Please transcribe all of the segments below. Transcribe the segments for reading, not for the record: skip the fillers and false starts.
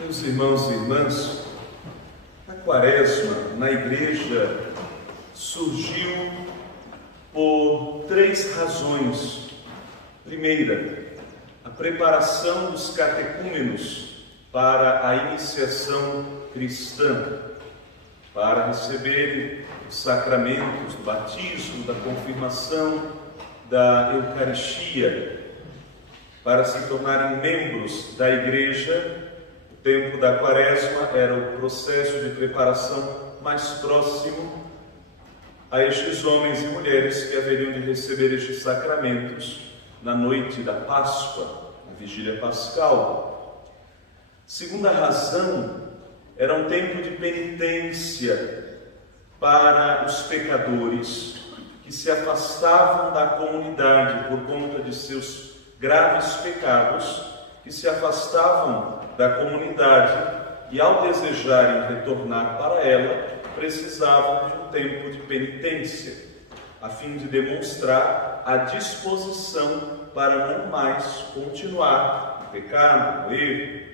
Meus irmãos e irmãs, a Quaresma na Igreja surgiu por três razões. Primeira, a preparação dos catecúmenos para a iniciação cristã, para receberem os sacramentos do batismo, da confirmação, da Eucaristia, para se tornarem membros da Igreja. O tempo da Quaresma era o processo de preparação mais próximo a estes homens e mulheres que haveriam de receber estes sacramentos na noite da Páscoa, na vigília pascal. Segunda razão, era um tempo de penitência para os pecadores que se afastavam da comunidade por conta de seus graves pecados, que se afastavam da comunidade e, ao desejarem retornar para ela, precisavam de um tempo de penitência, a fim de demonstrar a disposição para não mais continuar no pecado, no erro,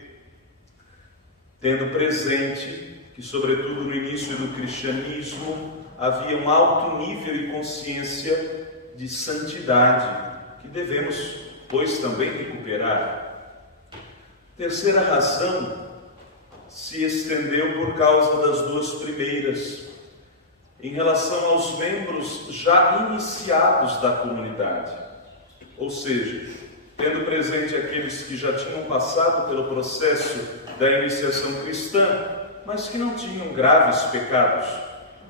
tendo presente que, sobretudo no início do cristianismo, havia um alto nível e consciência de santidade que devemos, pois, também recuperar. Terceira razão se estendeu por causa das duas primeiras, em relação aos membros já iniciados da comunidade, ou seja, tendo presente aqueles que já tinham passado pelo processo da iniciação cristã, mas que não tinham graves pecados,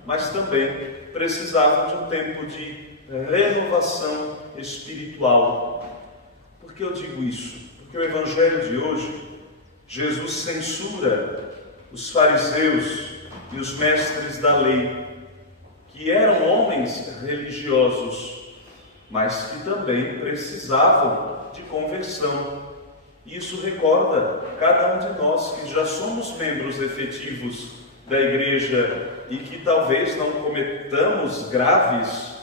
mas também precisavam de um tempo de renovação espiritual. Por que eu digo isso? Porque o Evangelho de hoje, Jesus censura os fariseus e os mestres da lei, que eram homens religiosos, mas que também precisavam de conversão. Isso recorda cada um de nós que já somos membros efetivos da Igreja e que talvez não cometamos graves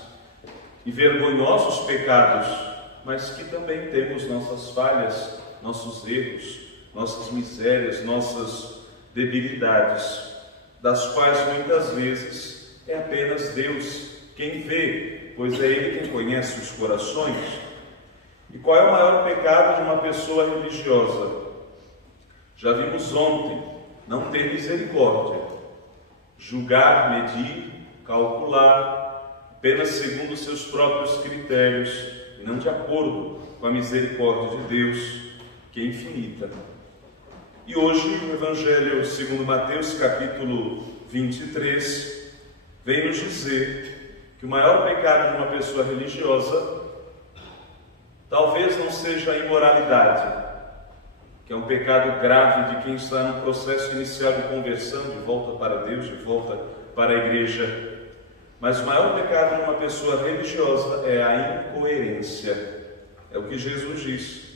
e vergonhosos pecados, mas que também temos nossas falhas, nossos erros, nossas misérias, nossas debilidades, das quais muitas vezes é apenas Deus quem vê, pois é Ele quem conhece os corações. E qual é o maior pecado de uma pessoa religiosa? Já vimos ontem: não ter misericórdia, julgar, medir, calcular, apenas segundo os seus próprios critérios, e não de acordo com a misericórdia de Deus, que é infinita. E hoje o Evangelho segundo Mateus, capítulo 23, vem nos dizer que o maior pecado de uma pessoa religiosa talvez não seja a imoralidade, que é um pecado grave de quem está no processo inicial de conversão, de volta para Deus, de volta para a Igreja. Mas o maior pecado de uma pessoa religiosa é a incoerência. É o que Jesus diz: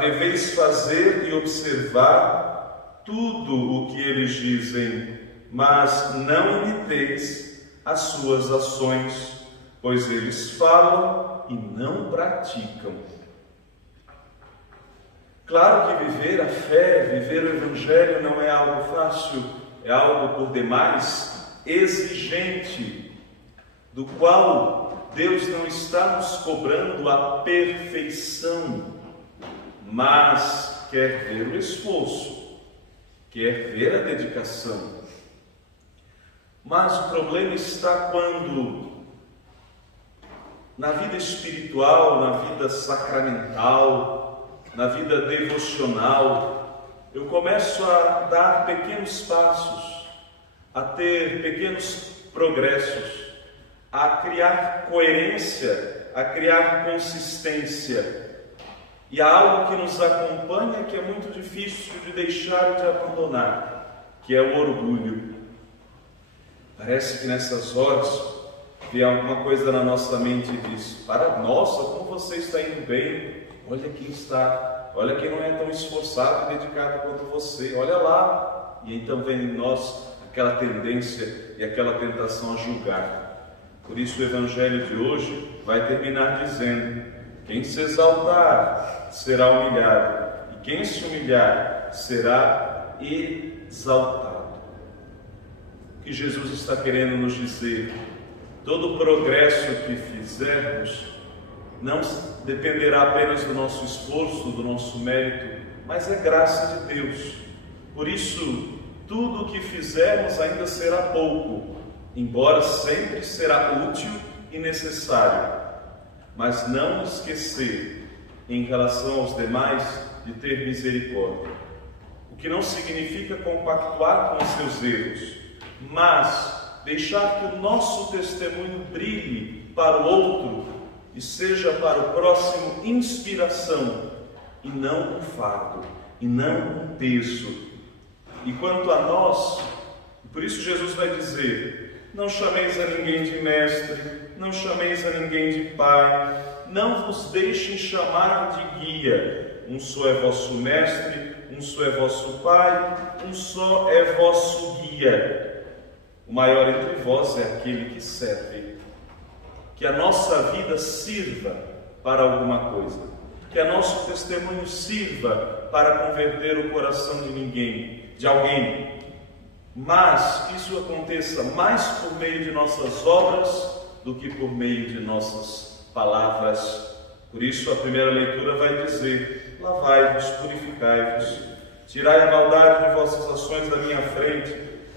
deveis fazer e observar tudo o que eles dizem, mas não imiteis as suas ações, pois eles falam e não praticam. Claro que viver a fé, viver o Evangelho não é algo fácil, é algo por demais exigente, do qual Deus não está nos cobrando a perfeição, mas quer ver o esforço, quer ver a dedicação. Mas o problema está quando, na vida espiritual, na vida sacramental, na vida devocional, eu começo a dar pequenos passos, a ter pequenos progressos, a criar coerência, a criar consistência. E há algo que nos acompanha que é muito difícil de deixar e de abandonar, que é o orgulho. Parece que nessas horas vem alguma coisa na nossa mente e diz: para, nossa, como você está indo bem, olha quem está, olha quem não é tão esforçado e dedicado quanto você, olha lá. E então vem em nós aquela tendência e aquela tentação a julgar. Por isso o Evangelho de hoje vai terminar dizendo: quem se exaltar será humilhado, e quem se humilhar será exaltado. O que Jesus está querendo nos dizer? Todo o progresso que fizermos não dependerá apenas do nosso esforço, do nosso mérito, mas é graça de Deus. Por isso, tudo o que fizermos ainda será pouco, embora sempre será útil e necessário. Mas não esquecer, em relação aos demais, de ter misericórdia. O que não significa compactuar com os seus erros, mas deixar que o nosso testemunho brilhe para o outro e seja para o próximo inspiração, e não um fardo, e não um peso. E quanto a nós, por isso Jesus vai dizer: não chameis a ninguém de mestre, não chameis a ninguém de pai, não vos deixem chamar de guia. Um só é vosso mestre, um só é vosso pai, um só é vosso guia. O maior entre vós é aquele que serve. Que a nossa vida sirva para alguma coisa, que a nosso testemunho sirva para converter o coração de alguém, mas que isso aconteça mais por meio de nossas obras do que por meio de nossas palavras. Por isso a primeira leitura vai dizer: lavai-vos, purificai-vos, tirai a maldade de vossas ações da minha frente,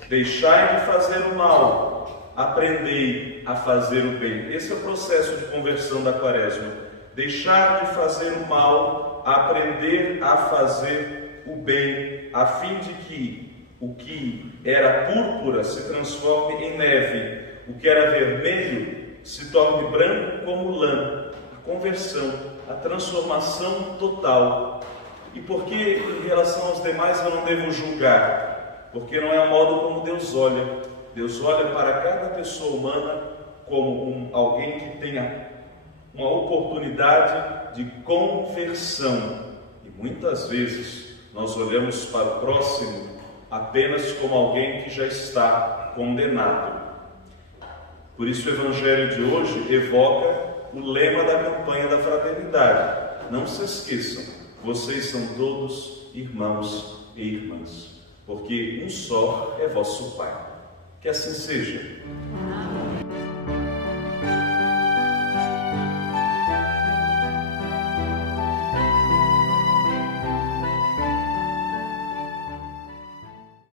deixai de fazer o mal, aprendei a fazer o bem. Esse é o processo de conversão da Quaresma. Deixar de fazer o mal, aprender a fazer o bem, a fim de que o que era púrpura se transforme em neve, o que era vermelho se torne branco como lã. A conversão, a transformação total. E por que em relação aos demais eu não devo julgar? Porque não é o modo como Deus olha. Deus olha para cada pessoa humana como alguém que tenha uma oportunidade de conversão. E muitas vezes nós olhamos para o próximo apenas como alguém que já está condenado. Por isso o Evangelho de hoje evoca o lema da campanha da fraternidade. Não se esqueçam, vocês são todos irmãos e irmãs, porque um só é vosso Pai. Que assim seja.